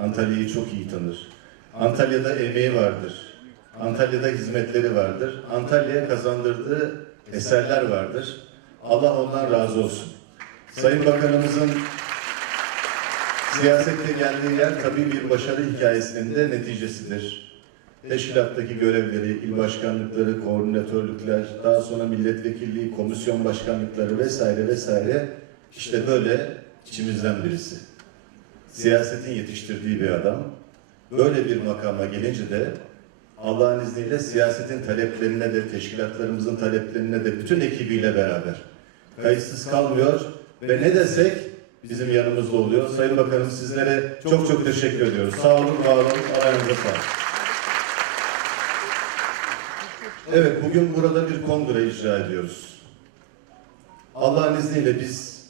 Antalya'yı çok iyi tanır. Antalya'da emeği vardır. Antalya'da hizmetleri vardır. Antalya'ya kazandırdığı eserler vardır. Allah ondan razı olsun. Sayın Bakanımızın siyasette geldiği yer tabii bir başarı hikayesinin de neticesidir. Teşkilattaki görevleri, il başkanlıkları, koordinatörlükler, daha sonra milletvekilliği, komisyon başkanlıkları vesaire vesaire işte böyle içimizden birisi. Siyasetin yetiştirdiği bir adam. Böyle bir makama gelince de Allah'ın izniyle siyasetin taleplerine de, teşkilatlarımızın taleplerine de bütün ekibiyle beraber kayıtsız kalmıyor ve ne desek bizim yanımızda oluyor. Sayın Bakanım sizlere çok çok teşekkür ediyoruz. Sağ olun, var olun. Ayağınıza sağlık. Evet, bugün burada bir kongre icra ediyoruz. Allah'ın izniyle biz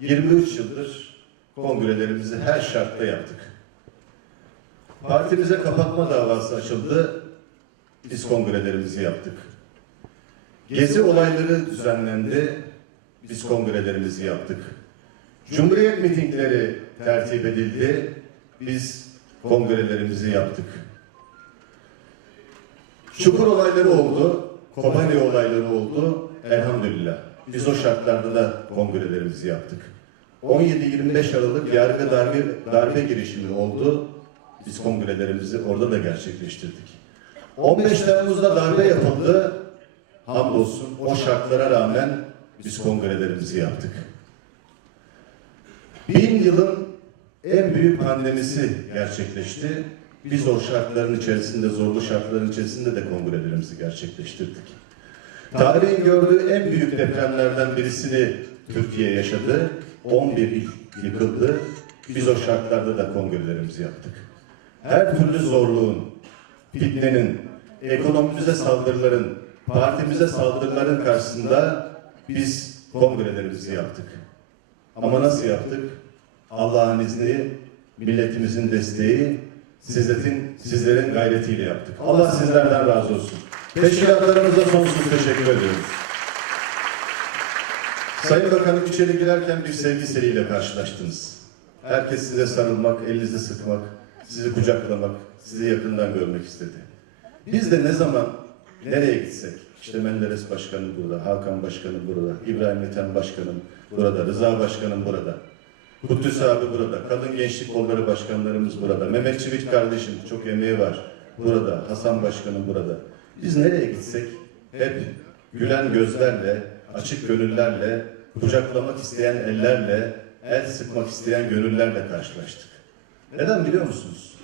23 yıldır kongrelerimizi her şartta yaptık. Partimize kapatma davası açıldı. Biz kongrelerimizi yaptık. Gezi olayları düzenlendi. Biz kongrelerimizi yaptık. Cumhuriyet mitingleri tertip edildi. Biz kongrelerimizi yaptık. Çukur olayları oldu. Kobani olayları oldu. Elhamdülillah. Biz o şartlarda da kongrelerimizi yaptık. 17-25 Aralık yargı darbe, darbe girişimi oldu. Biz kongrelerimizi orada da gerçekleştirdik. 15 Temmuz'da darbe yapıldı. Hamdolsun o şartlara rağmen biz kongrelerimizi yaptık. Bin yılın en büyük pandemisi gerçekleşti. Biz o şartların içerisinde, zorlu şartların içerisinde de kongrelerimizi gerçekleştirdik. Tarihin gördüğü en büyük depremlerden birisini Türkiye yaşadı. 11 il yıkıldı. Biz o şartlarda da kongrelerimizi yaptık. Her türlü zorluğun, fitnenin, ekonomimize saldırıların, partimize saldırıların karşısında biz kongrelerimizi yaptık. Ama nasıl yaptık? Allah'ın izni, milletimizin desteği, sizlerin, sizlerin gayretiyle yaptık. Allah sizlerden razı olsun. Teşkilatlarımıza sonsuz teşekkür ediyoruz. Sayın Bakanım içeri girerken bir sevgi seriyle karşılaştınız. Herkes size sarılmak, elinizi sıkmak, sizi kucaklamak, sizi yakından görmek istedi. Biz de ne zaman, nereye gitsek, işte Menderes Başkanım burada, Hakan Başkanım burada, İbrahim Ethem Başkanım burada, Rıza Başkanım burada. Kudüs abi burada, Kadın Gençlik Kolları Başkanlarımız burada, Mehmet Çivit kardeşim çok emeği var burada, Hasan Başkanım burada. Biz nereye gitsek hep gülen gözlerle, açık gönüllerle, kucaklamak isteyen ellerle, el sıkmak isteyen gönüllerle karşılaştık. Neden biliyor musunuz?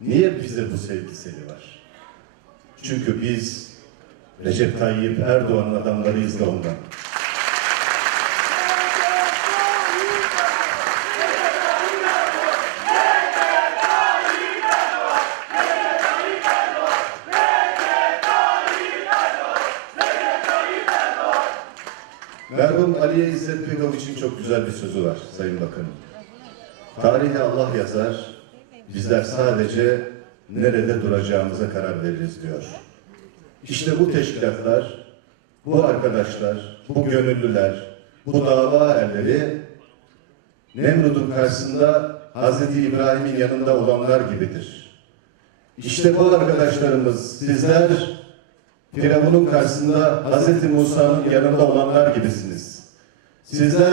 Niye bize bu sevgi seli var? Çünkü biz Recep Tayyip Erdoğan'ın adamlarıyız da ondan. İzzet Begoviç'in çok güzel bir sözü var Sayın Bakanım. Tarihi Allah yazar, bizler sadece nerede duracağımıza karar veririz diyor. İşte bu teşkilatlar, bu arkadaşlar, bu gönüllüler, bu dava erleri Nemrut'un karşısında Hz. İbrahim'in yanında olanlar gibidir. İşte bu arkadaşlarımız, sizler Firavun'un karşısında Hz. Musa'nın yanında olanlar gibisiniz. Sizler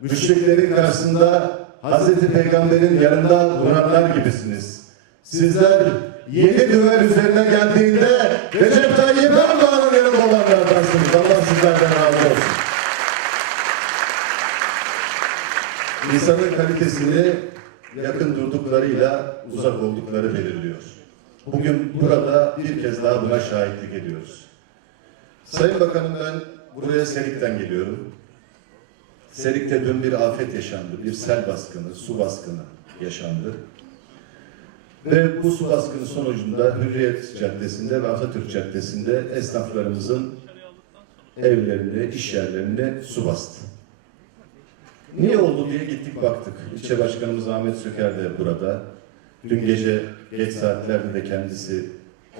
müşriklerin karşısında Hz. Peygamber'in yanında duranlar gibisiniz. Sizler yedi düvel üzerine geldiğinde Recep Tayyip Erdoğan'ın yanında olanlardansınız. Allah sizlerden razı olsun. İnsanın kalitesini yakın durduklarıyla uzak oldukları belirliyor. Bugün burada bir kez daha buna şahitlik ediyoruz. Sayın Bakanım ben buraya Serik'ten geliyorum. Serik'te dün bir afet yaşandı, bir sel baskını, su baskını yaşandı. Ve bu su baskını sonucunda Hürriyet Caddesi'nde ve Atatürk Caddesi'nde esnaflarımızın evlerini, iş yerlerini su bastı. Niye oldu diye gittik baktık. İlçe Başkanımız Ahmet Söker de burada. Dün gece geç saatlerde de kendisi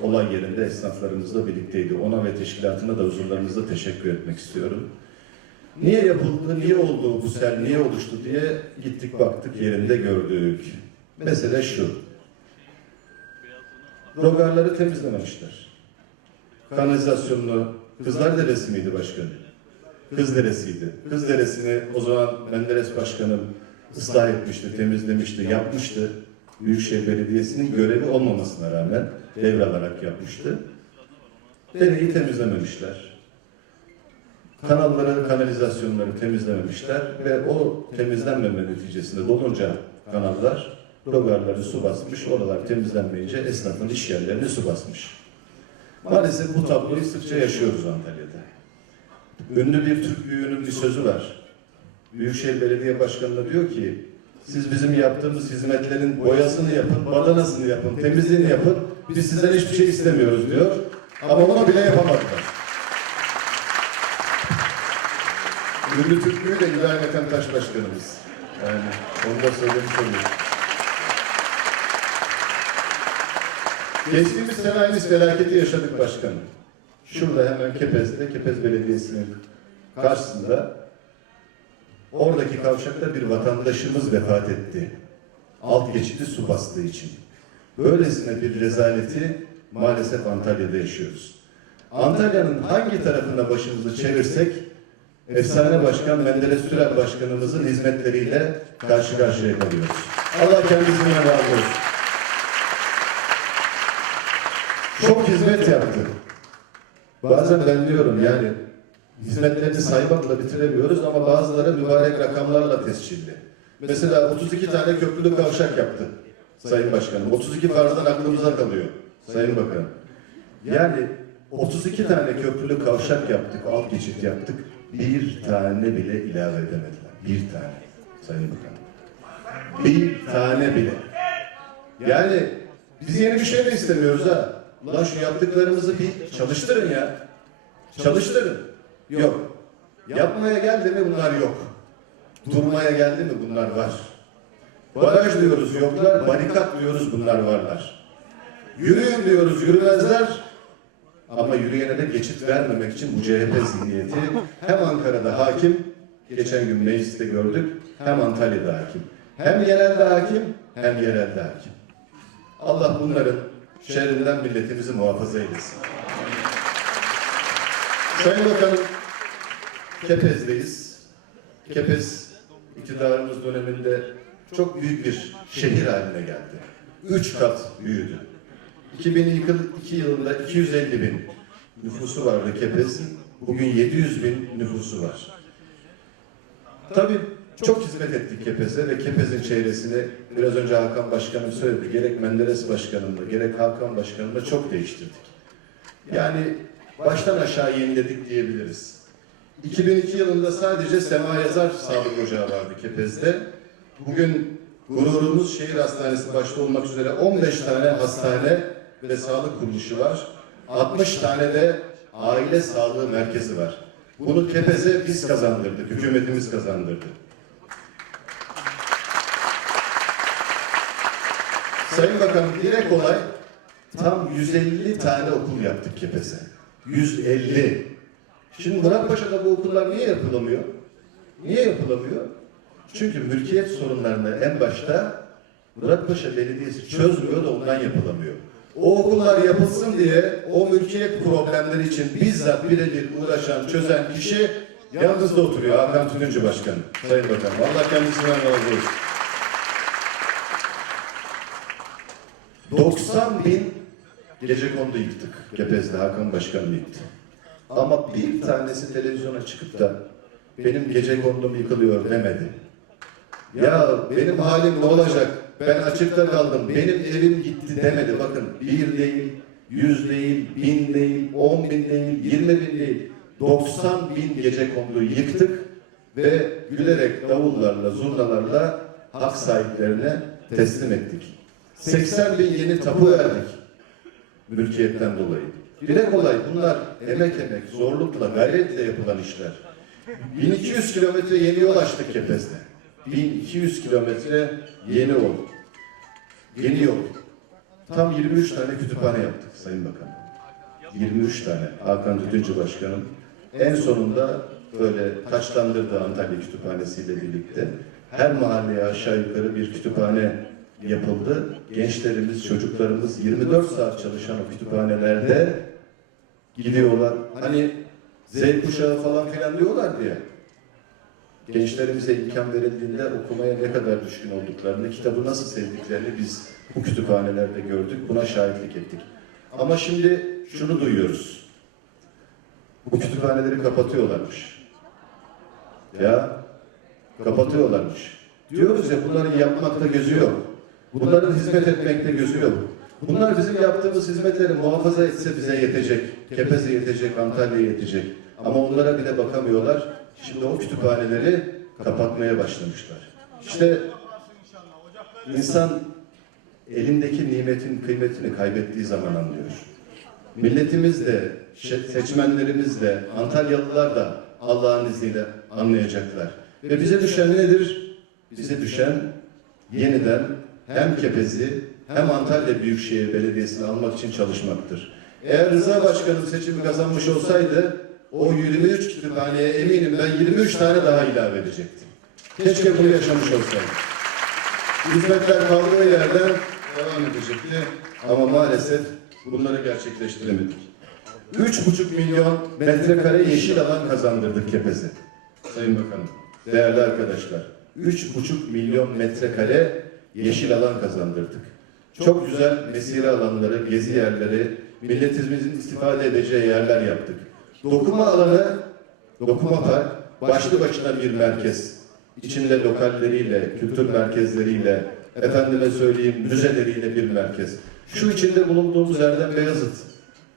olay yerinde esnaflarımızla birlikteydi. Ona ve teşkilatına da huzurlarınızda teşekkür etmek istiyorum. Niye yapıldı, niye oldu bu sel, niye oluştu diye gittik baktık yerinde gördük. Mesele şu. Rogarları temizlememişler. Kanalizasyonunu, Kızlar Deresi miydi başkanım? Kız Deresi'ydi. Kız Deresi'ni o zaman Menderes Başkanım ıslah etmişti, temizlemişti, yapmıştı. Büyükşehir Belediyesi'nin görevi olmamasına rağmen devralarak yapmıştı. Dereyi temizlememişler. Kanalları, kanalizasyonları temizlememişler ve o temizlenmeme neticesinde dolunca kanallar rogarları su basmış, oralar temizlenmeyince esnafın iş yerlerini su basmış. Maalesef bu tabloyu sıkça yaşıyoruz Antalya'da. Ünlü bir Türk büyüğünün bir sözü var. Büyükşehir Belediye Başkanı'na diyor ki, siz bizim yaptığımız hizmetlerin boyasını yapın, badanasını yapın, temizliğini yapın, biz sizden hiçbir şey istemiyoruz diyor. Ama onu bile yapamadılar. Ünlü Türk büyüğü de İbrahim Ethem Taş Başkanımız. Yani onu da söylemiş olayım. Geçtiğimiz sene aynı felaketi yaşadık başkanım. Şurada hemen Kepez'de, Kepez Belediyesi'nin karşısında oradaki kavşakta bir vatandaşımız vefat etti. Alt geçidi su bastığı için. Böylesine bir rezaleti maalesef Antalya'da yaşıyoruz. Antalya'nın hangi tarafına başımızı çevirsek efsane başkan Menderes Türel başkanımızın hizmetleriyle karşı karşıya kalıyoruz. Allah kendisinden razı olsun. Çok hizmet yaptı. Bazen ben diyorum yani hizmetlerini saymakla bitiremiyoruz ama bazıları mübarek rakamlarla tescilli. Mesela 32 tane köprülü kavşak yaptı Sayın Başkanım. 32 farzdan aklımıza kalıyor Sayın Bakanım. Yani 32 tane köprülü kavşak yaptık, alt geçit yaptık. Bir tane bile ilave edemediler. Bir tane Sayın Bakanım. Bir tane bile. Yani biz yeni bir şey de istemiyoruz ha. Ulan şu yaptıklarımızı bir çalıştırın ya. Çalıştırın. Yok. Yapmaya geldi mi bunlar yok. Durmaya geldi mi bunlar var. Baraj diyoruz yoklar, barikat diyoruz bunlar varlar. Yürüyün diyoruz yürümezler. Ama yürüyene de geçit vermemek için bu CHP zihniyeti hem Ankara'da hakim, geçen gün mecliste gördük, hem Antalya'da hakim. Hem yerelde hakim, hem yerelde hakim. Allah bunların şerrinden milletimizi muhafaza eylesin. Sayın Bakanım, Kepez'deyiz. Kepez iktidarımız döneminde çok büyük bir şehir haline geldi. Üç kat büyüdü. 2002 yılında 250 bin nüfusu vardı Kepez'in. Bugün 700 bin nüfusu var. Tabii çok hizmet ettik Kepez'e ve Kepez'in çevresini biraz önce Hakan Başkanım söyledi. Gerek Menderes Başkanımla gerek Hakan Başkanımla çok değiştirdik. Yani baştan aşağı yeniledik diyebiliriz. 2002 yılında sadece Sema Yazar Sağlık Ocağı vardı Kepez'de. Bugün gururumuz şehir hastanesi başta olmak üzere 15 tane hastane ve sağlık kuruluşu var. 60 tane de aile sağlığı merkezi var. Bunu Kepez'e biz kazandırdık, hükümetimiz kazandırdı. Sayın Bakanım direkt olay tam 150 tane okul yaptık Kepez'e. 150. Şimdi Muratpaşa'da bu okullar niye yapılamıyor? Niye yapılamıyor? Çünkü mülkiyet sorunlarını en başta Muratpaşa Belediyesi çözmüyor da ondan yapılamıyor. O okullar yapılsın diye o mülkiyet problemleri için bizzat birebir uğraşan, çözen kişi yanınızda oturuyor Hakan Tütüncü Başkanı. Sayın Bakanım. Allah kendisinden razı olsun. 90 bin gece kondu yıktık. Kepez'de Hakan Başkanı yıktı. Ama bir tanesi televizyona çıkıp da benim gece kondum yıkılıyor demedi. Ya benim halim ne olacak? Ben açıkta kaldım. Benim evim gitti demedi. Bakın bir değil, yüz değil, bin değil, on bin değil, yirmi bin değil. 90 bin gece kondu yıktık ve gülerek davullarla, zurnalarla hak sahiplerine teslim ettik. 80 bin yeni tapu verdik mülkiyetten dolayı. Dile kolay bunlar emek emek, zorlukla, gayretle yapılan işler. 1200 kilometre yeni yol açtık Kepez'de. 1200 kilometre yeni yol. Yeni yol. Tam 23 tane kütüphane yaptık Sayın Bakan. 23 tane. Hakan Tütüncü Başkanım. En sonunda böyle taçlandırdı Antalya Kütüphanesi ile birlikte. Her mahalleye aşağı yukarı bir kütüphane yapıldı. Gençlerimiz, çocuklarımız 24 saat çalışan o kütüphanelerde gidiyorlar. Hani Z kuşağı falan filan diyorlar diye. Gençlerimize imkan verildiğinde okumaya ne kadar düşkün olduklarını, kitabı nasıl sevdiklerini biz bu kütüphanelerde gördük, buna şahitlik ettik. Ama şimdi şunu duyuyoruz. Bu kütüphaneleri kapatıyorlarmış. Ya kapatıyorlarmış. Diyoruz ya bunların yapmakta gözü yok. Bunların hizmet etmekte gözü yok. Bunlar bizim yaptığımız hizmetleri muhafaza etse bize yetecek. Kepez'e yetecek, Antalya'ya yetecek. Ama onlara bile bakamıyorlar. Şimdi o kütüphaneleri kapatmaya başlamışlar. İşte insan elindeki nimetin kıymetini kaybettiği zaman anlıyor. Milletimiz de, seçmenlerimiz de, Antalyalılar da Allah'ın izniyle anlayacaklar. Ve bize düşen nedir? Bize düşen yeniden hem Kepez'i hem Antalya Büyükşehir Belediyesi'ni almak için çalışmaktır. Eğer Rıza Başkanım seçimi kazanmış olsaydı o 23 kütüphaneye eminim ben 23 tane daha ilave edecektim. Keşke bunu yaşamış olsaydık. Hizmetler kaldığı yerden devam edecekti ama maalesef bunları gerçekleştiremedik. 3,5 milyon metrekare yeşil alan kazandırdık Kepez'e. Sayın Bakanım, değerli arkadaşlar. 3,5 milyon metrekare yeşil alan kazandırdık. Çok güzel mesire alanları, gezi yerleri, milletimizin istifade edeceği yerler yaptık. Dokuma alanı, Dokuma Park başlı başına bir merkez. İçinde lokalleriyle, kültür merkezleriyle, efendime söyleyeyim müzeleriyle bir merkez. Şu içinde bulunduğumuz yerden Beyazıt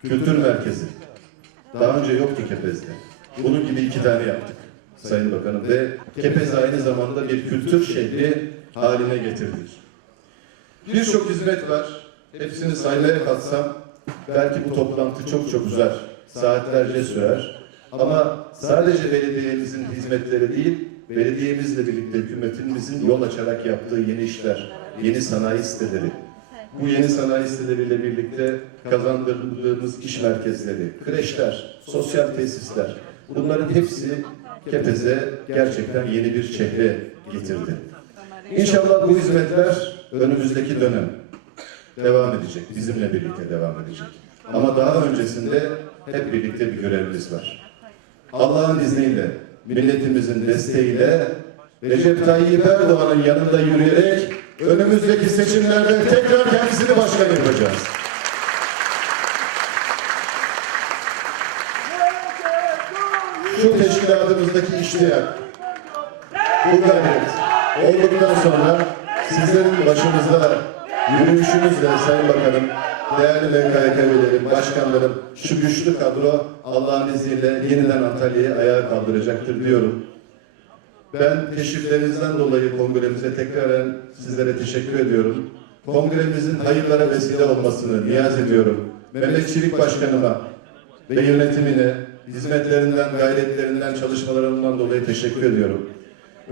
Kültür Merkezi. Daha önce yoktu Kepez'de. Bunun gibi iki tane yaptık Sayın Bakanım ve Kepez aynı zamanda bir kültür şehri haline getirdik. Birçok hizmet var. Hepsini saymaya kalksam belki bu toplantı çok çok uzar. Saatlerce sürer. Ama sadece belediyemizin hizmetleri değil, belediyemizle birlikte hükümetimizin yol açarak yaptığı yeni işler, yeni sanayi siteleri, bu yeni sanayi siteleriyle birlikte kazandırdığımız iş merkezleri, kreşler, sosyal tesisler, bunların hepsi Kepez'e gerçekten yeni bir çehre getirdi. İnşallah bu hizmetler önümüzdeki dönem devam edecek, bizimle birlikte devam edecek. Ama daha öncesinde hep birlikte bir görevimiz var. Allah'ın izniyle, milletimizin desteğiyle Recep Tayyip Erdoğan'ın yanında yürüyerek önümüzdeki seçimlerde tekrar kendisini başkan yapacağız. Şu teşkilatımızdaki iştiyak, bu gayret olduktan sonra sizlerin başımızda yürüyüşünüzle Sayın Bakanım, değerli MKYK üyelerim, başkanlarım, şu güçlü kadro Allah'ın izniyle yeniden Antalya'yı ayağa kaldıracaktır diyorum. Ben teşriflerinizden dolayı kongremize tekraren sizlere teşekkür ediyorum. Kongremizin hayırlara vesile olmasını niyaz ediyorum. Mehmet Çelik Başkanıma ve yönetimine hizmetlerinden, gayretlerinden, çalışmalarından dolayı teşekkür ediyorum.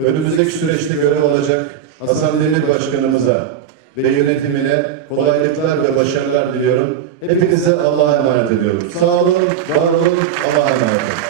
Önümüzdeki süreçte görev alacak Hasan Demir Başkanımıza ve yönetimine kolaylıklar ve başarılar diliyorum. Hepinize Allah'a emanet ediyorum. Sağ olun, var olun, Allah'a emanet olun.